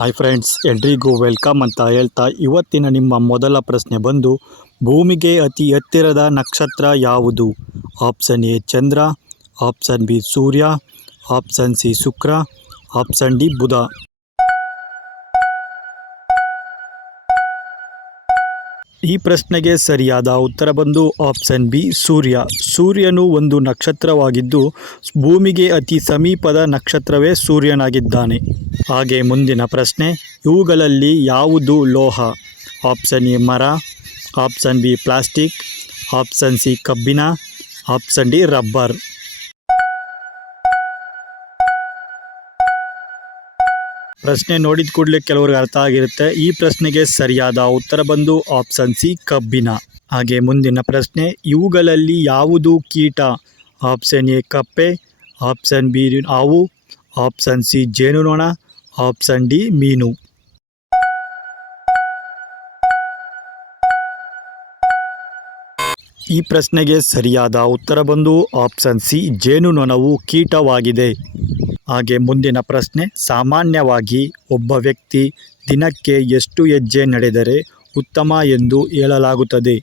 Hi friends, ಎಲ್ರಿಗೂ welcome ಅಂತ ಹೇಳ್ತಾ ಇವತ್ತಿನ ನಿಮ್ಮ ಮೊದಲ ಪ್ರಶ್ನೆ ಬಂದು, ಭೂಮಿಗೆ ಅತಿ ಹತ್ತಿರದ ನಕ್ಷತ್ರ ಯಾವುದು? ಆಪ್ಷನ್ ಎ ಚಂದ್ರ, ಆಪ್ಷನ್ ಬಿ ಸೂರ್ಯ, ಆಪ್ಷನ್ ಸಿ ಶುಕ್ರ, ಆಪ್ಷನ್ ಡಿ ಬುಧ. ಈ ಪ್ರಶ್ನೆಗೆ ಸರಿಯಾದ ಉತ್ತರ ಬಂದು ಆಪ್ಷನ್ ಬಿ ಸೂರ್ಯ. ಸೂರ್ಯನು ಒಂದು ನಕ್ಷತ್ರವಾಗಿದ್ದು ಭೂಮಿಗೆ ಅತಿ ಸಮೀಪದ ನಕ್ಷತ್ರವೇ ಸೂರ್ಯನಾಗಿದ್ದಾನೆ. ಹಾಗೆ ಮುಂದಿನ ಪ್ರಶ್ನೆ, ಇವುಗಳಲ್ಲಿ ಯಾವುದು ಲೋಹ? ಆಪ್ಷನ್ ಎ ಮರ, option B plastic, option C ಕಬ್ಬಿಣ, ಆಪ್ಷನ್ ಡಿ ರಬ್ಬರ್. ಪ್ರಶ್ನೆ ನೋಡಿದ ಕೂಡಲೇ ಕೆಲವ್ರಿಗೆ ಅರ್ಥ ಆಗಿರುತ್ತೆ. ಈ ಪ್ರಶ್ನೆಗೆ ಸರಿಯಾದ ಉತ್ತರ ಬಂದು ಆಪ್ಷನ್ ಸಿ ಕಬ್ಬಿಣ. ಹಾಗೆ ಮುಂದಿನ ಪ್ರಶ್ನೆ, ಇವುಗಳಲ್ಲಿ ಯಾವುದು ಕೀಟ? ಆಪ್ಷನ್ ಎ ಕಪ್ಪೆ, ಆಪ್ಷನ್ ಬಿ ಹಾವು, ಆಪ್ಷನ್ ಸಿ ಜೇನುನೊಣ, ಆಪ್ಷನ್ ಡಿ ಮೀನು. ಈ ಪ್ರಶ್ನೆಗೆ ಸರಿಯಾದ ಉತ್ತರ ಬಂದು ಆಪ್ಷನ್ ಸಿ ಜೇನುನೊಣವು ಕೀಟವಾಗಿದೆ. ಹಾಗೆ ಮುಂದಿನ ಪ್ರಶ್ನೆ, ಸಾಮಾನ್ಯವಾಗಿ ಒಬ್ಬ ವ್ಯಕ್ತಿ ದಿನಕ್ಕೆ ಎಷ್ಟು ಹೆಜ್ಜೆ ನಡೆದರೆ ಉತ್ತಮ ಎಂದು ಹೇಳಲಾಗುತ್ತದೆ?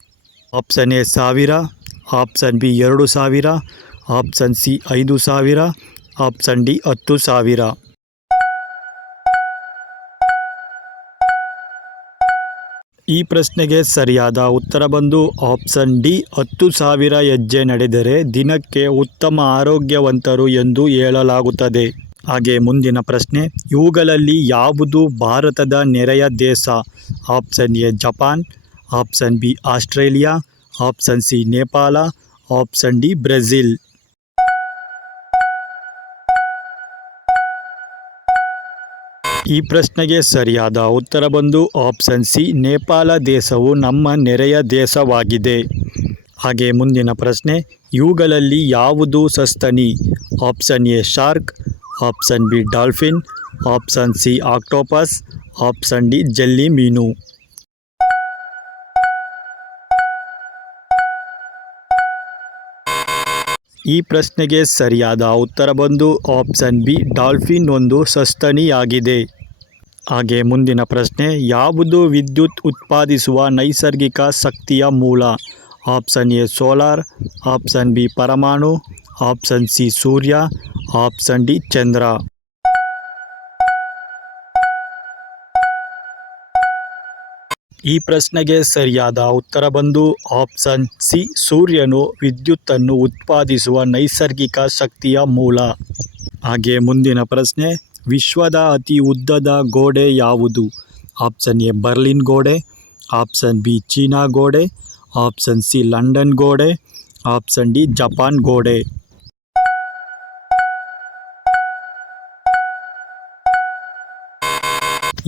Option A 1000, option B 2000, option C 5000, option D 10,000. ಈ ಪ್ರಶ್ನೆಗೆ ಸರಿಯಾದ ಉತ್ತರ ಬಂದು ಆಪ್ಷನ್ ಡಿ 10,000 ಹೆಜ್ಜೆ ನಡೆದರೆ ದಿನಕ್ಕೆ ಉತ್ತಮ ಆರೋಗ್ಯವಂತರು ಎಂದು ಹೇಳಲಾಗುತ್ತದೆ. ಹಾಗೆ ಮುಂದಿನ ಪ್ರಶ್ನೆ, ಇವುಗಳಲ್ಲಿ ಯಾವುದು ಭಾರತದ ನೆರೆಯ ದೇಶ? Option A Japan, option B Australia, option C Nepal, option D Brazil. ಈ ಪ್ರಶ್ನೆಗೆ ಸರಿಯಾದ ಉತ್ತರ ಬಂದು ಆಪ್ಷನ್ ಸಿ ನೇಪಾಳ ದೇಶವು ನಮ್ಮ ನೆರೆಯ ದೇಶವಾಗಿದೆ. ಹಾಗೆ ಮುಂದಿನ ಪ್ರಶ್ನೆ, ಇವುಗಳಲ್ಲಿ ಯಾವುದು ಸಸ್ತನಿ? Option A shark, option B dolphin, option C octopus, option D jelly ಮೀನು. ಈ ಪ್ರಶ್ನೆಗೆ ಸರಿಯಾದ ಉತ್ತರ ಬಂದು ಆಪ್ಷನ್ ಬಿ ಡಾಲ್ಫಿನ್ ಒಂದು ಸಸ್ತನಿಯಾಗಿದೆ. ಹಾಗೆ ಮುಂದಿನ ಪ್ರಶ್ನೆ, ಯಾವುದು ವಿದ್ಯುತ್ ಉತ್ಪಾದಿಸುವ ನೈಸರ್ಗಿಕ ಶಕ್ತಿಯ ಮೂಲ? Option A solar, option B ಪರಮಾಣು, ಆಪ್ಷನ್ ಸಿ ಸೂರ್ಯ, ಆಪ್ಷನ್ ಡಿ ಚಂದ್ರ. ಈ ಪ್ರಶ್ನೆಗೆ ಸರಿಯಾದ ಉತ್ತರ ಬಂದು ಆಪ್ಷನ್ ಸಿ ಸೂರ್ಯನು ವಿದ್ಯುತ್ತನ್ನು ಉತ್ಪಾದಿಸುವ ನೈಸರ್ಗಿಕ ಶಕ್ತಿಯ ಮೂಲ. ಹಾಗೆ ಮುಂದಿನ ಪ್ರಶ್ನೆ, ವಿಶ್ವದ ಅತಿ ಉದ್ದದ ಗೋಡೆ ಯಾವುದು? ಆಪ್ಷನ್ ಎ ಬರ್ಲಿನ್ ಗೋಡೆ, ಆಪ್ಷನ್ ಬಿ ಚೀನಾ ಗೋಡೆ, ಆಪ್ಷನ್ ಸಿ ಲಂಡನ್ ಗೋಡೆ, ಆಪ್ಷನ್ ಡಿ ಜಪಾನ್ ಗೋಡೆ.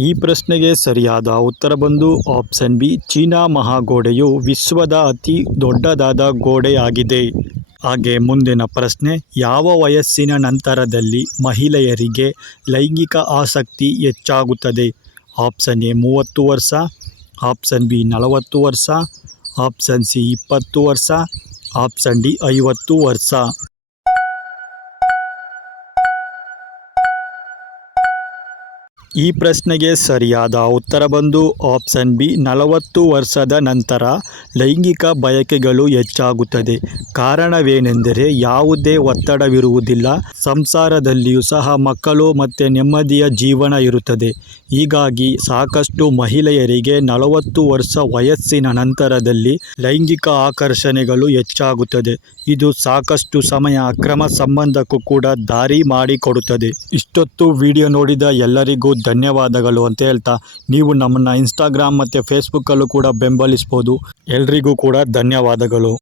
ಈ ಪ್ರಶ್ನೆಗೆ ಸರಿಯಾದ ಉತ್ತರ ಬಂದು ಆಪ್ಷನ್ ಬಿ ಚೀನಾ ಮಹಾಗೋಡೆಯು ವಿಶ್ವದ ಅತಿ ದೊಡ್ಡದಾದ ಗೋಡೆಯಾಗಿದೆ. ಹಾಗೆ ಮುಂದಿನ ಪ್ರಶ್ನೆ, ಯಾವ ವಯಸ್ಸಿನ ನಂತರದಲ್ಲಿ ಮಹಿಳೆಯರಿಗೆ ಲೈಂಗಿಕ ಆಸಕ್ತಿ ಹೆಚ್ಚಾಗುತ್ತದೆ? ಆಪ್ಷನ್ ಎ 30 ವರ್ಷ, ಆಪ್ಷನ್ ಬಿ 40 ವರ್ಷ, ಆಪ್ಷನ್ ಸಿ 20 ವರ್ಷ, ಆಪ್ಷನ್ ಡಿ 50 ವರ್ಷ. ಈ ಪ್ರಶ್ನೆಗೆ ಸರಿಯಾದ ಉತ್ತರ ಬಂದು ಆಪ್ಷನ್ ಬಿ 40 ವರ್ಷದ ನಂತರ ಲೈಂಗಿಕ ಬಯಕೆಗಳು ಹೆಚ್ಚಾಗುತ್ತದೆ. ಕಾರಣವೇನೆಂದರೆ ಯಾವುದೇ ಒತ್ತಡವಿರುವುದಿಲ್ಲ, ಸಂಸಾರದಲ್ಲಿಯೂ ಸಹ ಮಕ್ಕಳು ಮತ್ತು ನೆಮ್ಮದಿಯ ಜೀವನ ಇರುತ್ತದೆ. ಹೀಗಾಗಿ ಸಾಕಷ್ಟು ಮಹಿಳೆಯರಿಗೆ 40 ವರ್ಷ ವಯಸ್ಸಿನ ನಂತರದಲ್ಲಿ ಲೈಂಗಿಕ ಆಕರ್ಷಣೆಗಳು ಹೆಚ್ಚಾಗುತ್ತದೆ. ಇದು ಸಾಕಷ್ಟು ಸಮಯ ಅಕ್ರಮ ಸಂಬಂಧಕ್ಕೂ ಕೂಡ ದಾರಿ ಮಾಡಿಕೊಡುತ್ತದೆ. ಇಷ್ಟೊತ್ತು ವಿಡಿಯೋ ನೋಡಿದ ಎಲ್ಲರಿಗೂ ಧನ್ಯವಾದಗಳು ಅಂತ ಹೇಳ್ತಾ, ನೀವು ನಮ್ಮನ್ನು ಇನ್ಸ್ಟಾಗ್ರಾಮ್ ಮತ್ತು ಫೇಸ್ಬುಕ್ಕಲ್ಲೂ ಕೂಡ ಬೆಂಬಲಿಸ್ಬೋದು. ಎಲ್ರಿಗೂ ಕೂಡ ಧನ್ಯವಾದಗಳು.